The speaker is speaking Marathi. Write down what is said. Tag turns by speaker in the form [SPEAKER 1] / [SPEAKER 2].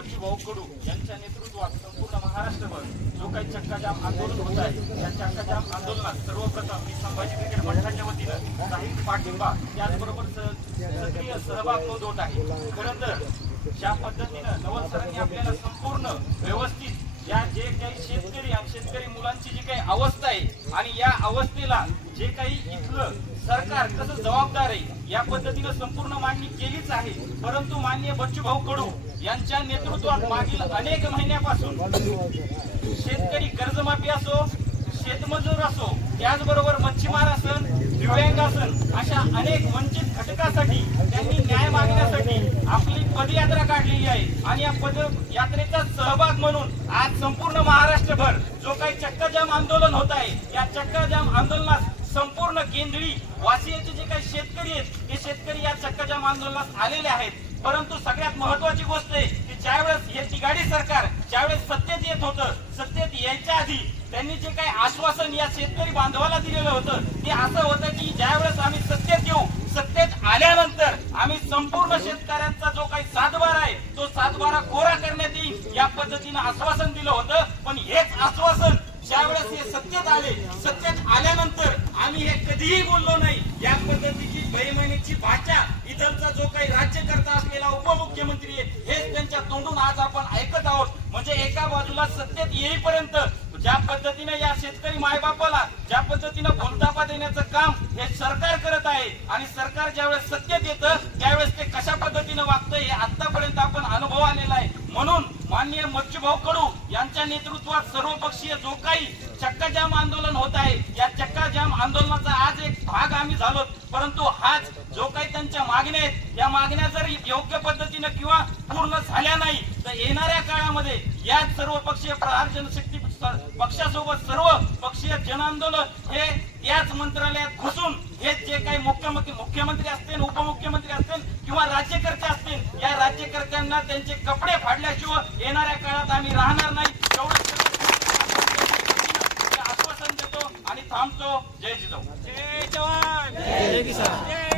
[SPEAKER 1] बच्चूभाऊ कडू यांच्या नेतृत्वात संपूर्ण महाराष्ट्रभर जो काही चक्काजाम आंदोलन होत आहे या चक्काजाम आंदोलनात सर्वप्रथम मी संभाजी क्रिकेट मंडळाच्या वतीनं काही पाठिंबा त्याचबरोबर सक्रिय सहभाग नोंदवत आहे. खरं तर ज्या पद्धतीनं नवल सरांनी आपल्याला संपूर्ण व्यवस्थित या जे काही शेतकरी आणि शेतकरी मुलांची जी काही अवस्था आहे आणि या अवस्थेला जे काही इथलं सर सरकार कसं जबाबदार आहे या पद्धतीनं संपूर्ण मांडणी केलीच आहे. परंतु माननीय बच्चूभाऊ कडू यांच्या नेतृत्वात मागील अनेक महिन्यापासून शेतकरी कर्जमाफी असो शेतमजूर असो त्याचबरोबर मच्छीमार असन दिव्यांग असन अशा अनेक वंचित घटकासाठी त्यांनी न्याय मागण्यासाठी आपली पदयात्रा काढलेली आहे. आणि या पदयात्रेचा सहभाग म्हणून आज संपूर्ण महाराष्ट्रभर जो काही चक्काजाम आंदोलन होत आहे या चक्काजाम आंदोलनास संपूर्ण केंद्री वासियाचे जे काही शेतकरी आहेत ते शेतकरी या चक्काजाम आंदोलनात आलेले आहेत. परंतु सगळ्यात महत्वाची गोष्ट आहे की ज्यावेळेस हे तिघाडी सरकार ज्यावेळेस सत्तेत येत होतं सत्तेत यायच्या आधी त्यांनी जे काही आश्वासन या शेतकरी बांधवाला दिलेलं होतं ते असं होतं की ज्यावेळेस आम्ही सत्तेत येऊ सत्तेत आल्यानंतर आम्ही संपूर्ण शेतकऱ्यांचा जो काही सातबारा आहे तो सातबारा कोरा करण्यात येईल या पद्धतीनं आश्वासन दिलं होतं. पण हेच आश्वासन ज्यावेळेस हे सत्तेत आले सत्तेत आल्यानंतर आम्ही हे कधीही बोललो नाही. या पद्धतीची बेईमानीची भाषा इथलचा जो काही राज्यकर्ता असलेला उपमुख्यमंत्री आहे हेच त्यांच्या तोंडून आज आपण ऐकत आहोत. म्हणजे एका बाजूला सत्तेत येईपर्यंत ज्या पद्धतीने या शेतकरी मायबापाला ज्या पद्धतीनं भूलतापा देण्याचं काम हे सरकार करत आहे आणि सरकार ज्यावेळेस सत्तेत येतं त्यावेळेस ते कशा पद्धतीनं वागतं हे आतापर्यंत आपण अनुभव आलेला आहे. म्हणून माननीय मच्छूभाऊ कडू यांच्या नेतृत्वात सर्वपक्षीय जो काही चक्काजाम आंदोलन होत आहे या चक्काजाम आंदोलनाचा आज एक भाग आम्ही झालो. परंतु हाच जो काही त्यांच्या मागण्या आहेत या मागण्या जर योग्य पद्धतीनं किंवा पूर्ण झाल्या नाही तर येणाऱ्या काळामध्ये या सर्वपक्षीय प्रहार जनशक्ती पक्षासोबत सर्व पक्षीय जन आंदोलन हे याच मंत्रालयात घुसून हे जे काही मुख्यमंत्री मुख्यमंत्री असतील उपमुख्यमंत्री असतील किंवा राज्यकर्ते असतील या राज्यकर्त्यांना त्यांचे कपडे फाडल्याशिवाय येणाऱ्या काळात आम्ही राहणार नाही एवढंच आश्वासन देतो आणि थांबतो जय जिजाऊ.
[SPEAKER 2] जय जवान. जय किसान.